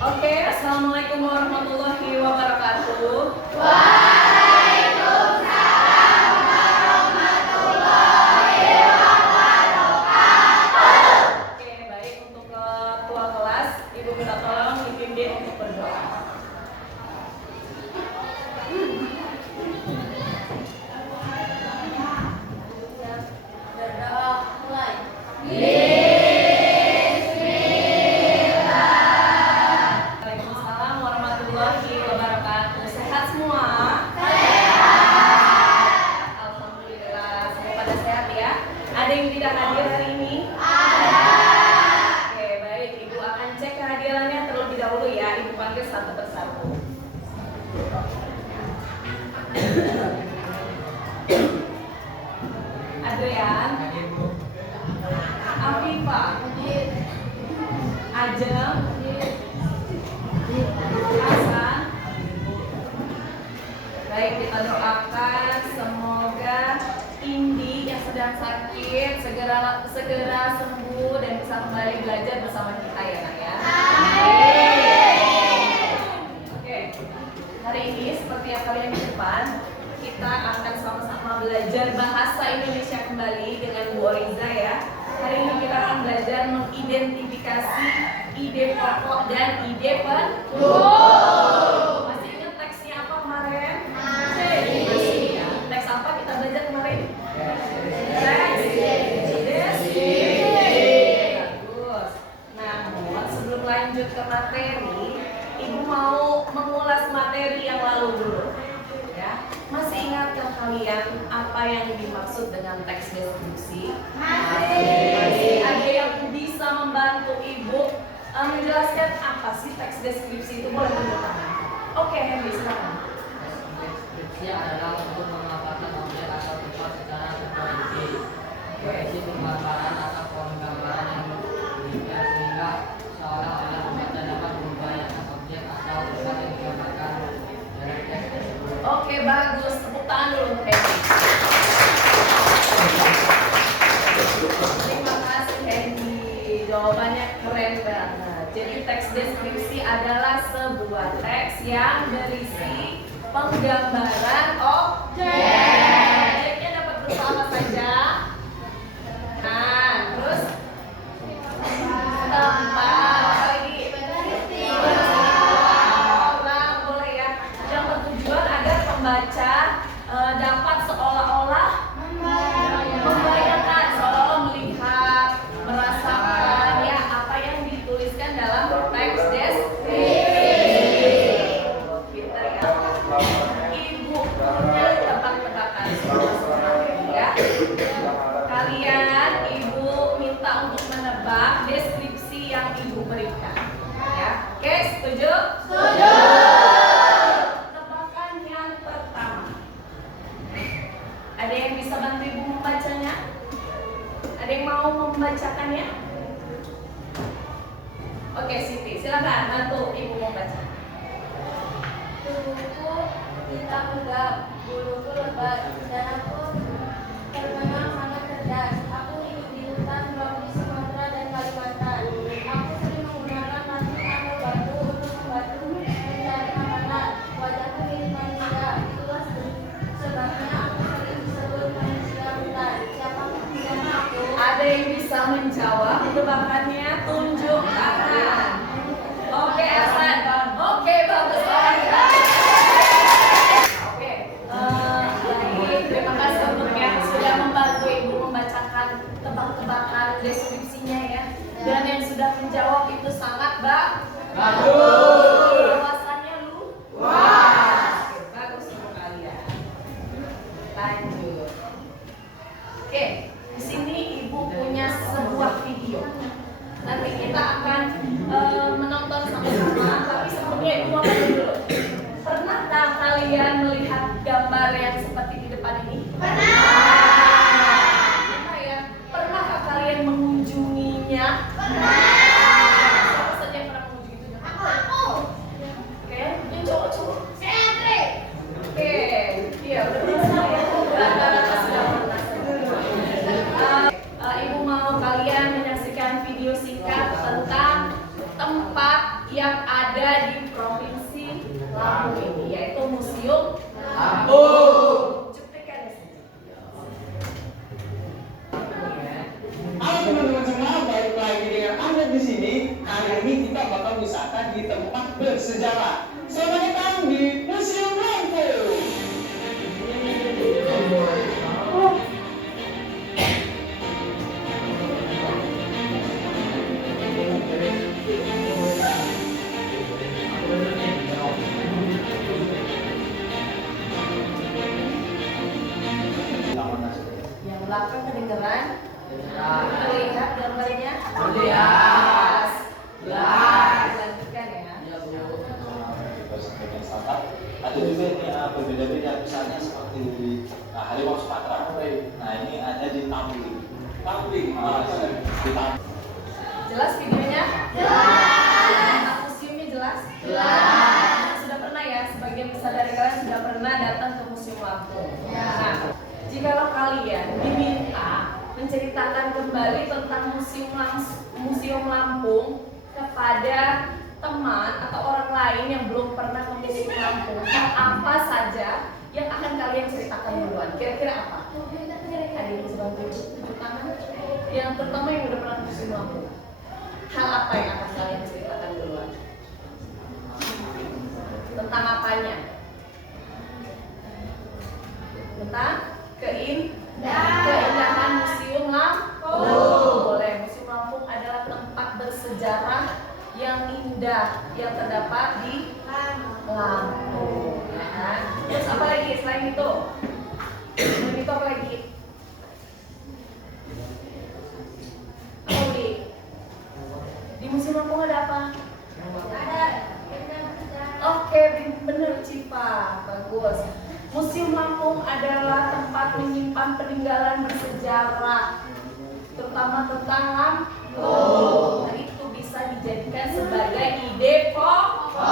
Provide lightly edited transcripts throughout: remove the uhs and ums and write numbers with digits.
Oke, assalamualaikum warahmatullahi wabarakatuh. Waalaikumsalam warahmatullahi wabarakatuh. Oke, baik, untuk ketua kelas, Ibu minta tolong dipimpin untuk berdoa. Berdoa mulai. Waalaikumsalam warahmatullahi wabarakatuh. Sehat semua? Alhamdulillah, semua pada sehat ya. Ada yang tidak hadir hari ini? Oke, baik. Ibu akan cek kehadirannya terlebih dahulu ya. Ibu panggil satu persatu. Adrian, Afifah, Ajeng, Hasan. Baik, kita doakan semoga Indi yang sedang sakit segera sembuh dan bisa kembali belajar bersama kita ya nak ya. Oke, hari ini seperti yang kalian di depan, kita akan sama-sama belajar bahasa Indonesia kembali dengan Bu Oriza ya. Hari ini kita akan belajar mengidentifikasi ide pokok dan ide pendukung. Masih ingat teksnya apa kemarin? Masih ya. Teks apa kita belajar kemarin? Teks deskripsi. Bagus. Namun sebelum lanjut ke materi, Ibu mau mengulas materi yang lalu dulu. Ya. Masih ingatkah kalian apa yang dimaksud dengan teks deskripsi? Masih ada yang bisa membantu Ibu menjelaskan apa sih teks deskripsi itu? Boleh tunjuk tangan. Oke, Henry, silakan. Deskripsi adalah untuk memaparkan objek atau tempat secara terperinci. Berisi penggambaran atau penggambaran yang detail sehingga seolah-olah pembaca dapat membayangkan objek atau tempat yang digambarkan dalam teks tersebut. Oke, bagus. Tepuk tangan dulu untuk Henry. Terima kasih Henry. Jawabannya keren banget. Jadi teks deskripsi adalah sebuah teks yang berisi penggambaran objek. Objeknya dapat berupa apa saja? Nah, terus tempat lagi. Orang boleh ya. Yang bertujuan agar pembaca dapat seolah-olah membayangkan, seolah-olah melihat, merasakan ya apa yang dituliskan dalam teks deskripsi. Pinter ya. Ibu punya tebak-tebakan ya. Kalian Ibu minta untuk menebak deskripsi yang Ibu berikan. Ya. Oke, setuju? Setuju. Tebakan yang pertama. Ada yang bisa bantu Ibu membacanya? Ada yang mau membacakannya? Oke, Siti, silakan bantu Ibu membaca. Tubuhku tidak tegap, buluku lebat, dan aku terkenal sangat cerdas. Aku hidup di hutan, Sulawesi, Sumatera, dan Kalimantan. Aku sering menggunakan ranting atau batu untuk membantu mencari makanan. Wajahku mirip manusia, itulah sebabnya aku sering disebut manusia hutan. Siapa aku? Ada yang bisa menjawab tebakannya? Tunjuk tangan. Oke, Hasan. Oke, bagus banget. Oke, baik. Terima kasih untuk yang sudah membantu Ibu membacakan tebak-tebakan deskripsinya ya. Dan yang sudah menjawab itu sangat bagus. Wawasannya luas. Oke, bagus untuk kalian. Lanjut. Oke, di sini Ibu punya sebuah video. Nanti kita akan menonton sama-sama. Tapi sebelumnya Ibu mau tanya dulu. Pernahkah kalian melihat gambar yang seperti di depan ini? Pernah ya? Pernahkah kalian mengunjunginya? Siapa saja yang pernah mengunjungi itu? Aku. Oke, yang cowok-cowok. Saya Oke, iya udah bisa ya. Rata-rata sudah pernah. Ibu mau kalian menyaksikan video singkat tentang tempat yang ada di Provinsi Lampung ini, yaitu Museum Lampung. Cuplikan ya. Halo teman-teman semua, balik lagi dengan Anda di sini. Hari ini kita bakal wisata di tempat bersejarah. Selamat datang di Museum Lampung. Yang belakang kedengeran? Lihat gambarnya? Jelas. Jelas. Lanjutkan ya. Iya, Bu. Ada juga ini berbeda-beda, misalnya seperti harimau Sumatera. Nah ini ada di Tampling. Tampling, di Tampling. Jelas videonya? Jelas. Museumnya jelas? Jelas. Sudah pernah ya, sebagian besar dari kalian sudah pernah datang ke Museum Lampung. Nah, jikalau kalian diminta menceritakan kembali tentang Museum Lampung kepada teman atau orang lain yang belum pernah ke Museum Lampung, apa saja yang akan kalian ceritakan duluan? Kira-kira apa? Ada yang bisa bantu tunjuk tangan? Yang terutama yang udah pernah ke Museum Lampung. Hal apa yang akan kalian ceritakan duluan? Tentang apanya? Tentang keindahan Museum Lampung. Boleh. Museum Lampung adalah tempat bersejarah yang indah yang terdapat di Lampung. Ya kan? Terus apa lagi selain itu? Selain itu apa lagi? Apa Uli? Di Museum Lampung ada apa? Oke, bener Cipa, bagus. Museum Lampung adalah tempat menyimpan peninggalan bersejarah, terutama tentang Lampung. Nah, itu bisa dijadikan sebagai ide pokok.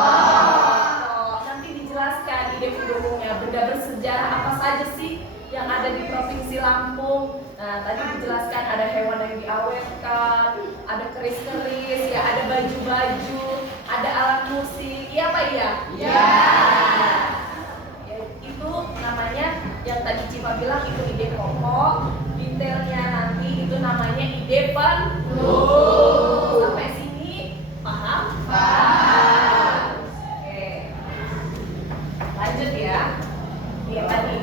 Nanti dijelaskan ide pendukungnya, benda bersejarah apa saja sih yang ada di Provinsi Lampung. Nah, tadi dijelaskan ada hewan yang diawetkan, ada keris-keris, ya ada baju-baju, ada alat musik, iya apa iya? Iya. Ya, itu namanya yang tadi Cipa bilang itu ide pokok, detailnya nanti itu namanya ide pendukung. Sampai sini paham? Paham. Oke. Lanjut ya. Iya tadi.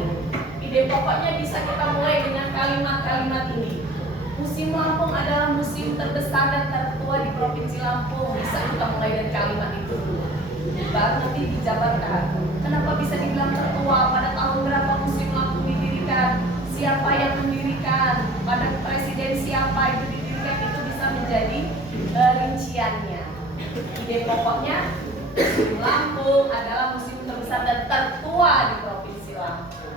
Ide pokoknya bisa kita mulai dengan kalimat-kalimat ini. Museum Lampung adalah museum terbesar dan tertua di Provinsi Lampung. Bisa kita mulai dari kalimat itu dulu. Baru nanti dijabarkan. Kenapa bisa dibilang tertua? Pada tahun berapa Museum Lampung didirikan? Siapa yang mendirikan? Pada presiden siapa itu didirikan? Itu bisa menjadi rinciannya. Ide pokoknya Museum Lampung adalah museum terbesar dan tertua di Provinsi Lampung.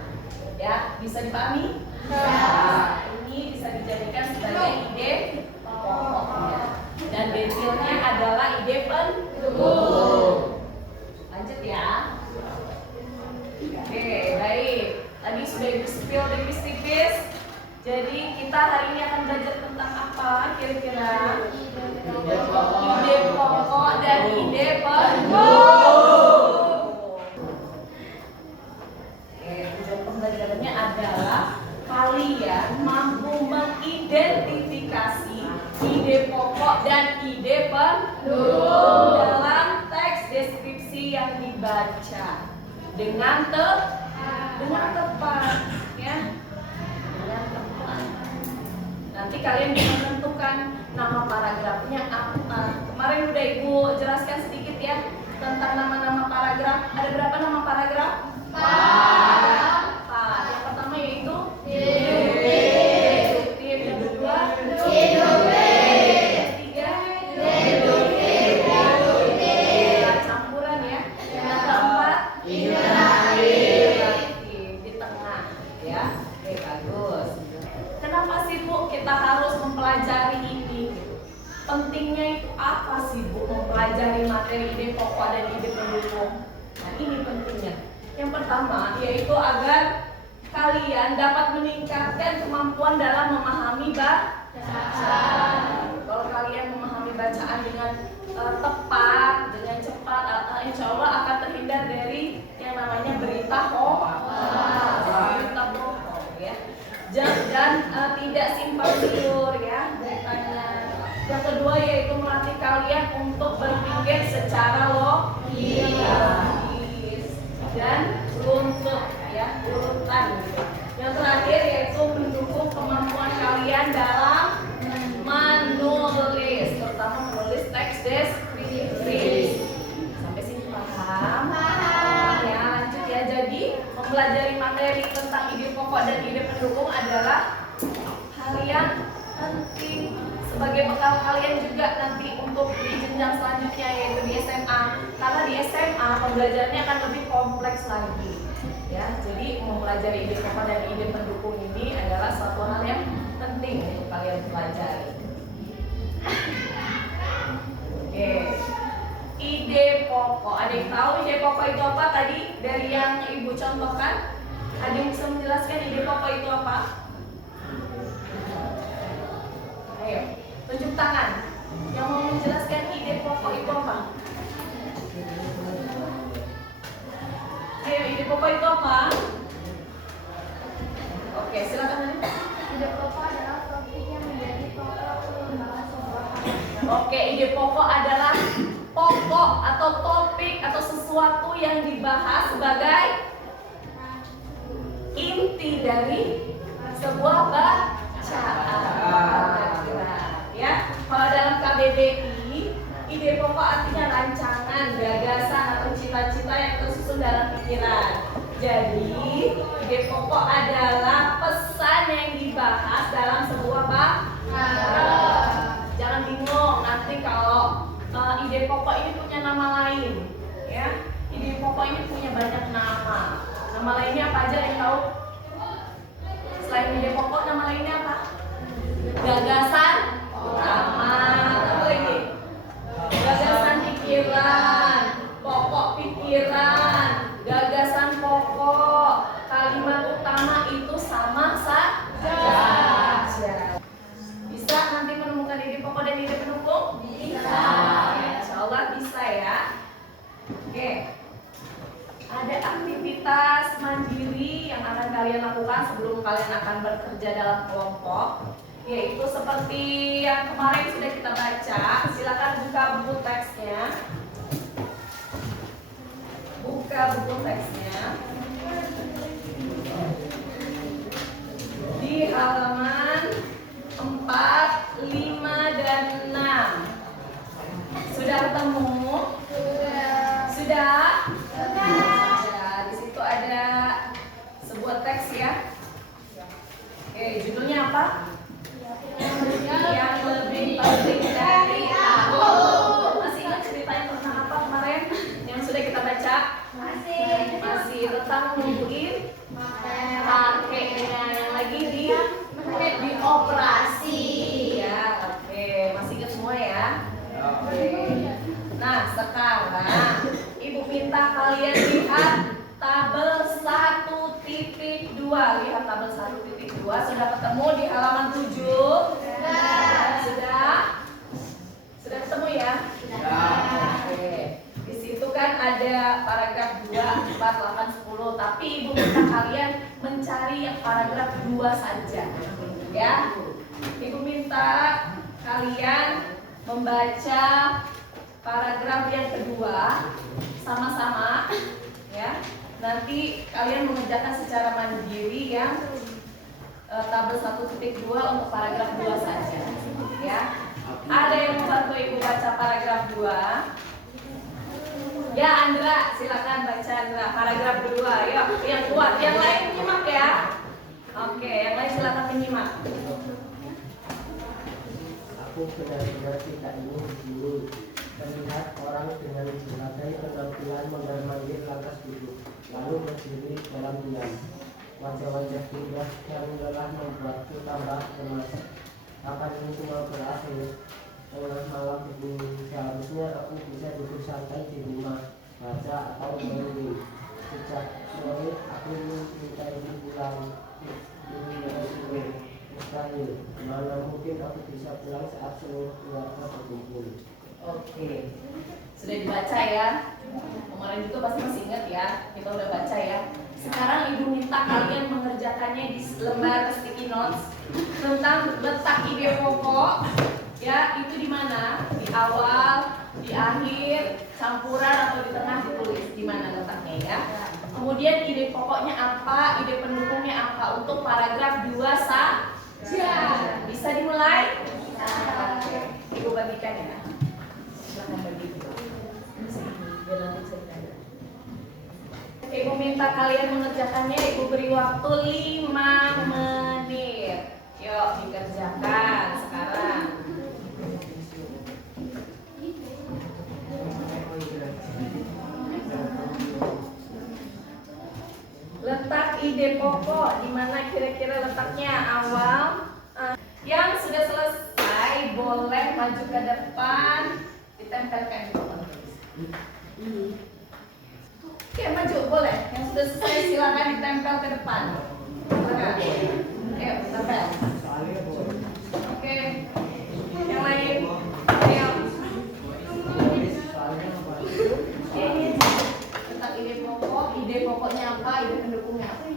Ya, bisa dipahami? Ya. Ini bisa dijadikan sebagai ide pokoknya. Dan detailnya adalah ide pendukung. Lanjut ya. Oke, baik. Tadi sudah di-spill tipis-tipis. Jadi kita hari ini akan belajar tentang apa kira-kira? Ide pokok dan ide pendukung. Tujuan pembelajarannya adalah kalian mampu mengidentifikasi ide pokok dan ide pendukung dalam teks deskripsi yang dibaca dengan tepat, ya, dengan tepat. Nanti kalian bisa menentukan nama paragrafnya apa. Kemarin udah Ibu jelaskan sedikit ya tentang nama-nama paragraf. Ada berapa nama paragraf? 4. Yang pertama yaitu deduktif, yang kedua yang ketiga campuran ya, yang keempat di tengah ya. Oke, bagus. Kenapa sih Bu kita harus mempelajari ini? Pentingnya itu apa sih Bu mempelajari materi ide pokok dan ide pendukung? Nah, ini pentingnya. Yang pertama yaitu agar kalian dapat meningkatkan kemampuan dalam memahami bacaan. Kalau kalian memahami bacaan dengan tepat, Fris. Sampai sini paham? Ya, lanjut ya. Jadi, mempelajari materi tentang ide pokok dan ide pendukung adalah hal yang penting sebagai bekal kalian juga nanti untuk di jenjang selanjutnya, yaitu di SMA. Karena di SMA pembelajarannya akan lebih kompleks lagi. Ya, jadi mempelajari ide pokok dan ide pendukung ini adalah suatu hal yang penting untuk kalian pelajari. Oke. Ide pokok. Ada yang tahu ide pokok itu apa tadi dari yang Ibu contohkan? Ada yang bisa menjelaskan ide pokok itu apa? Ayo, tunjuk tangan. Yang mau menjelaskan ide pokok itu apa? Ayo, ide pokok itu apa? Oke, silakan. Ide pokok adalah topik yang menjadi pokok pengembangan sebuah hal. Oke, ide pokok adalah pokok atau topik atau sesuatu yang dibahas sebagai inti dari sebuah bacaan. Ya, kalau dalam KBBI, ide pokok artinya rancangan, gagasan atau cita-cita yang tersusun dalam pikiran. Jadi, ide pokok adalah pesan yang dibahas dalam sebuah bacaan. Jangan bingung nanti kalau ide pokok ini punya nama lain, ya. Ide pokok ini punya banyak nama. Nama lainnya apa aja yang tahu? Selain ide pokok, nama lainnya apa? Gagasan utama. Apa lagi? Gagasan pikiran, pokok pikiran, gagasan pokok, kalimat utama itu sama saja. Bisa nanti menemukan ide pokok dan ide pendukung? Bisa. Insya Allah bisa ya. Oke. Ada aktivitas mandiri yang akan kalian lakukan sebelum kalian akan bekerja dalam kelompok, yaitu seperti yang kemarin sudah kita baca. Silakan buka buku teksnya. Buka buku teksnya di halaman 4, 5, dan 6. Sudah ketemu? Sudah? Di situ ada sebuah teks ya. Oke, judulnya apa? Yang lebih penting dari aku. Masih ingat ceritanya tentang apa kemarin yang sudah kita baca? Masih tentang nungguin pakai dengan yang lagi di operasi ya. Oke, masih ingat semua ya? Oke. Nah, sekarang Ibu minta kalian lihat tabel 1.2. Lihat tabel 1.2. Sudah ketemu di halaman 7? Sudah? Sudah ketemu ya? Oke. Di situ kan ada paragraf 2, 4, 8, 10. Tapi Ibu minta kalian mencari yang paragraf 2 saja. Ya. Ibu minta kalian membaca paragraf yang kedua sama-sama ya. Nanti kalian mengerjakan secara mandiri yang tabel 1.2 untuk paragraf 2 saja ya. Ada yang membantu Ibu baca paragraf 2? Ya, Andra, silakan baca Andra paragraf 2. Yuk, yang kuat, yang lain menyimak ya. Oke, yang lain silakan menyimak. Aku benar-benar tidak ingin dulu melihat orang dengan berbagai penampilan mondar-mandir lantas duduk, lalu berdiri dalam diam. Wajah-wajah indah yang lelah membuatku tambah cemas. Kapan ini semua berakhir? Tengah malam begini, seharusnya aku bisa duduk santai di rumah, baca atau main. Sejak sore aku minta ibu pulang. Ini sudah mustahil. Mana mungkin aku bisa pulang saat seluruh keluarga berkumpul. Oke, sudah dibaca ya. Kemarin juga pasti masih ingat ya. Kita udah baca ya. Sekarang Ibu minta kalian mengerjakannya di lembar sticky notes tentang letak ide pokok. Ya, itu di mana? Di awal, di akhir, campuran atau di tengah ditulis di mana letaknya ya. Kemudian ide pokoknya apa, ide pendukungnya apa untuk paragraf 2 saja. Bisa dimulai? Oke, Ibu bagikan ya. Silahkan bagi. minta kalian mengerjakannya, Ibu beri waktu 5 menit. Yuk dikerjakan sekarang. Letak ide pokok, di mana kira-kira letaknya? Awal. Yang sudah selesai boleh maju ke depan, ditempelkan di bawah. Oke, maju boleh. Yang sudah selesai silakan ditempel ke depan. Silakan. Ayo, tempel. Oke. Yang lain. Ayo. Ini tentang ide pokok. Ide pokoknya apa? Ide pendukungnya apa?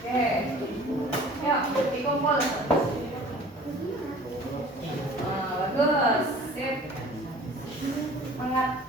Oke. Ayo, dikumpul. Bagus. Sip. Semangat.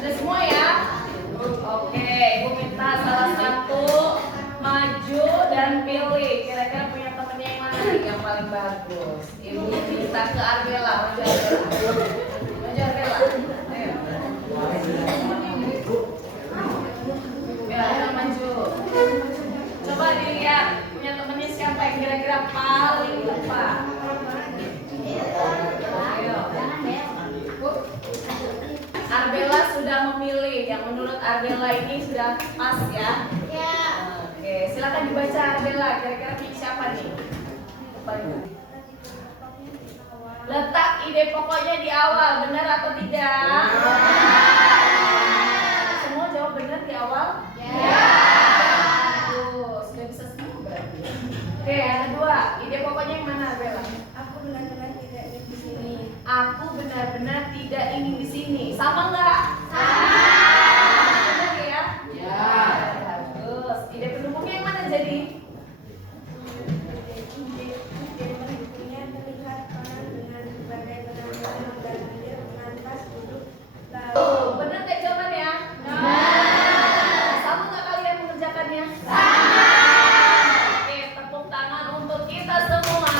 Sudah semua ya? Oke, Ibu minta salah satu maju dan pilih. Kira-kira punya temennya yang mana nih yang paling bagus? Ibu minta ke Arbella, maju Arbella. Maju Arbella. Ayo. Ya, ayo maju. Coba dilihat punya temennya siapa yang kira-kira paling tepat. Ayo. Arbella sudah memilih yang menurut Arbella ini sudah pas ya. Ya. Oke, silakan dibaca Arbella. Kira-kira pilih siapa nih? Letak ide pokoknya di awal, benar atau tidak? Semua jawab benar di awal? Ya. Bagus, sudah bisa semua berarti. Oke, yang kedua, ide pokoknya yang mana Arbella? Aku benar-benar tidak ingin di sini. Aku benar-benar tidak ingin di sini. Sama nggak? Sama. Benar ya? Ya. Bagus. Ide pendukungnya yang mana jadi? Ide pendukungnya terlihat peran dengan berbagai penampilan menggambar mengantas duduk lalu. Benar nggak jawabannya? Sama nggak kalian mengerjakannya? Oke, tepuk tangan untuk kita semua.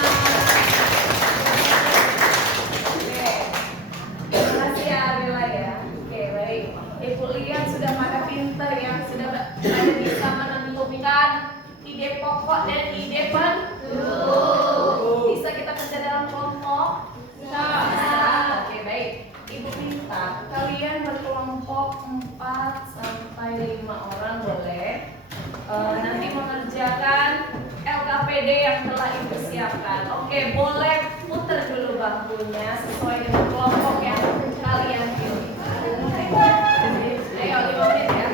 Oke, terima kasih ya Arbella ya. Oke, baik. Ibu lihat sudah pada pinter ya, sudah pada bisa menentukan ide pokok dan ide pendukung. Bisa kita kerja dalam kelompok? Bisa. Oke, baik. Ibu minta kalian berkelompok 4 sampai 5 orang boleh. Nanti mengerjakan LKPD yang telah Ibu siapkan. Oke, boleh putar dulu bangkunya sesuai dengan kelompok yang kalian pilih. Ayo 5 menit ya.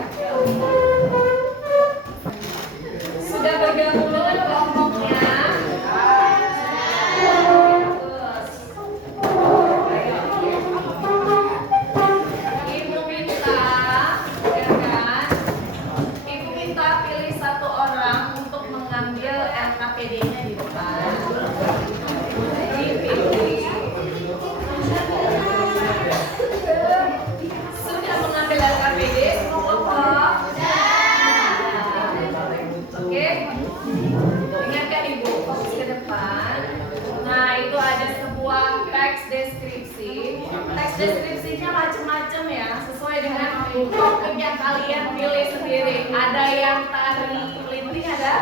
Sudah bergabung dengan kelompoknya? Bagus. Ibu minta, ya kan? Ibu minta pilih satu orang untuk mengambil LKPD-nya di depan. Dipilih. Sudah mengambil LKPD semua kelompok? Oke. Ingatkan Ibu, fokus ke depan. Nah, itu ada sebuah teks deskripsi. Teks deskripsinya macam-macam ya, sesuai dengan topik yang kalian pilih sendiri. Ada yang tari kelinting ada?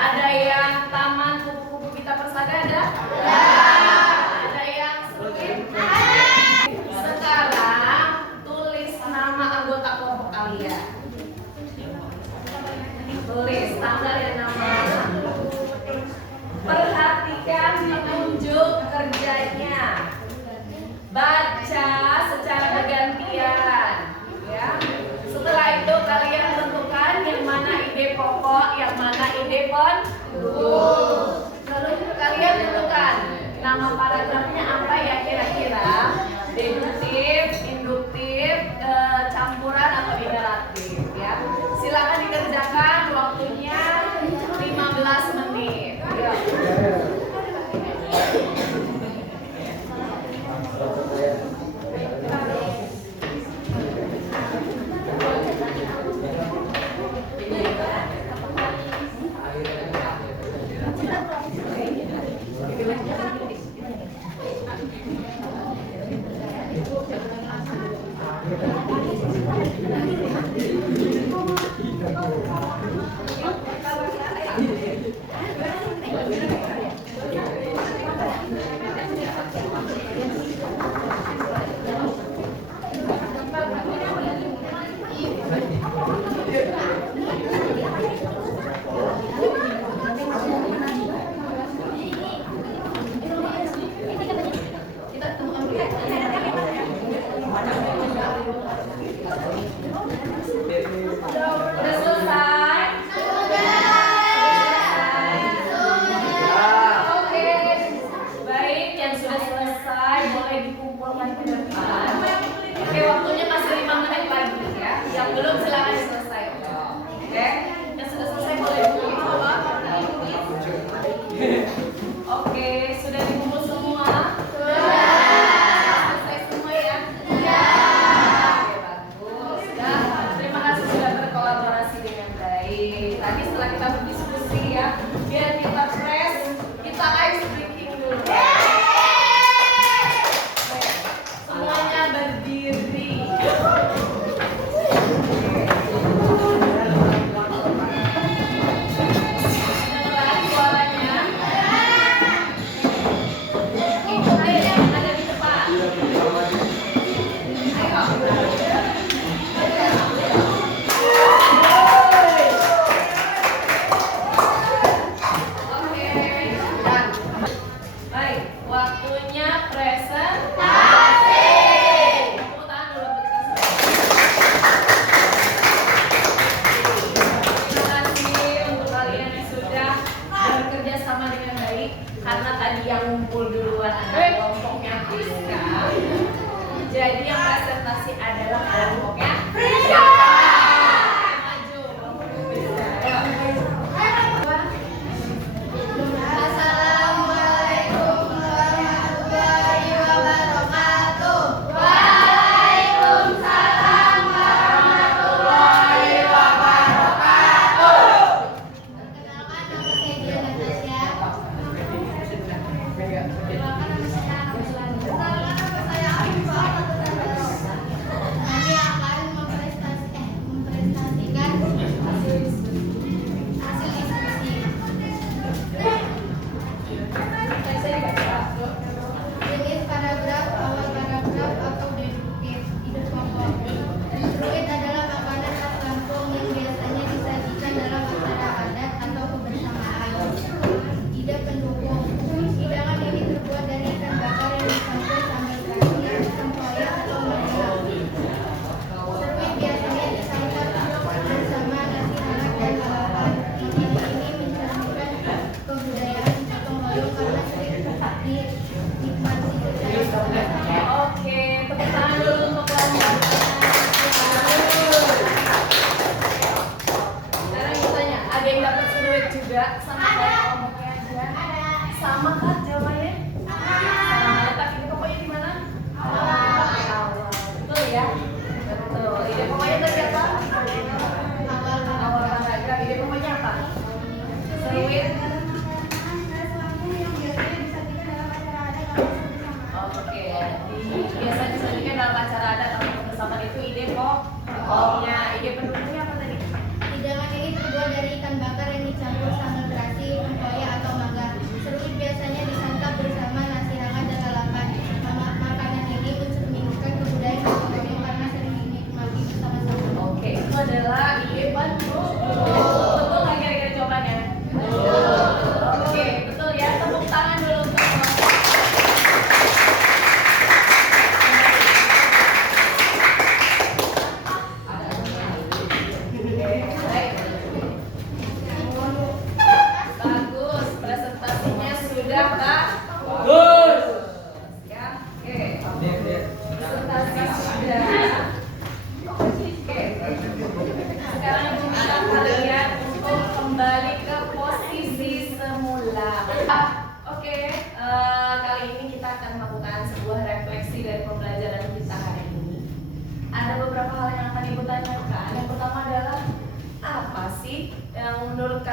Ada yang taman kupu-kupu kita persada ada? Ada yang sirkuit? Sekarang tulis nama anggota kelompok kalian. Tulis tanggal dan nama baca secara bergantian, ya. Setelah itu kalian tentukan yang mana ide pokok, yang mana ide pendukung. Lalu kalian tentukan nama paragrafnya apa ya kira-kira? Deduktif, induktif, campuran atau interatif, ya. Silakan dikerjakan, waktunya 15 menit. Yuk. Sudah selesai? Oke. Baik, yang sudah selesai boleh dikumpulkan ke depan. Oke, waktunya masih 5 menit lagi ya. Yang belum silakan diselesaikan. Oke. Yang sudah selesai boleh dikumpul. Oke, sudah dikumpul semua? Selesai semua ya? Oke, bagus. Terima kasih sudah berkolaborasi dengan baik. Tadi setelah kita berdiskusi ya, biar kita fresh, kita ice breaking dulu. Semuanya berdiri. Oke.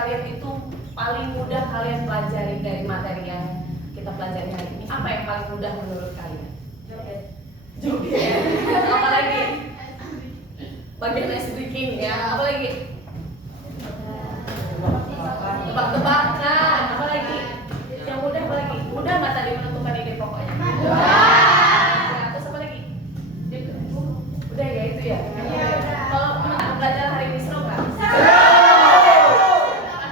kalian itu paling mudah kalian pelajari dari materi yang kita pelajari hari ini? Apa yang paling mudah menurut kalian? Joget. Apa lagi? Bagian ice breaking ya. Apa lagi? Tebak-tebakan. Apa lagi? Yang mudah apa lagi? Mudah nggak tadi menentukan ide pokoknya? Ya, terus apa lagi? Udah ya itu ya. Kalau belajar hari ini seru nggak? Ada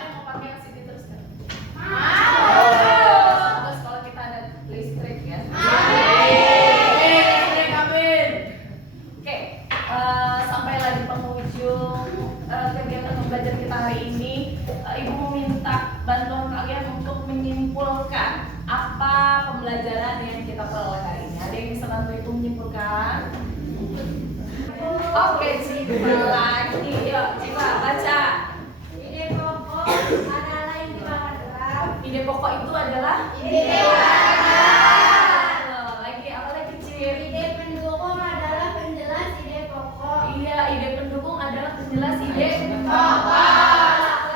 yang mau pakai yang sini terus kan? Terus kalau kita ada listrik ya. Oke, sampailah di penghujung kegiatan belajar kita hari ini. Ibu meminta bantuan kalian untuk menyimpulkan apa pembelajaran yang kita peroleh hari ini. Ada yang bisa bantu ibu menyimpulkan? Oke, Cipa lagi. Yuk, Cipa baca. Ide pokok adalah inti paragraf. Ide pokok itu adalah Ide paragraf. lagi apa lagi, Cip? Ide pendukung adalah penjelas ide pokok. Iya, ide pendukung adalah penjelas ide pokok. Apa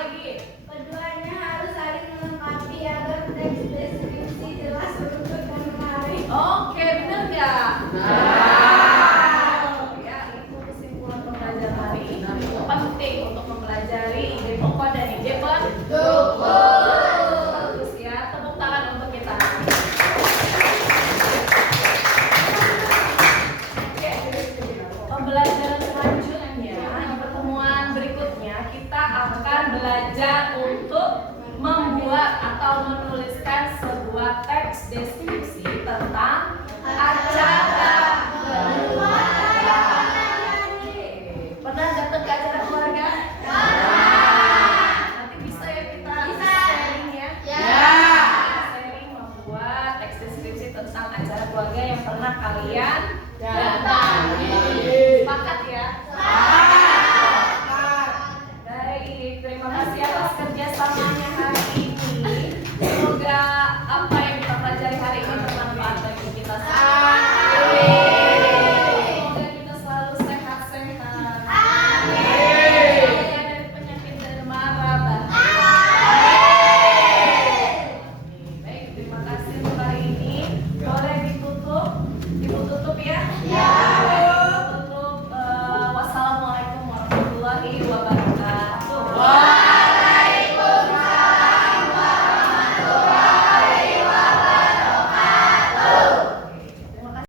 lagi? Keduanya harus saling melengkapi agar teks deskripsi jelas urut dan menarik. Oke, benar nggak? Ya, itu kesimpulan pembelajaran hari ini. Penting untuk mempelajari ide pokok dan ide pendukung. Bagus ya, tepuk tangan untuk kita. Oke, pembelajaran selanjutnya di pertemuan berikutnya kita akan belajar untuk membuat atau menuliskan sebuah teks deskripsi tentang acara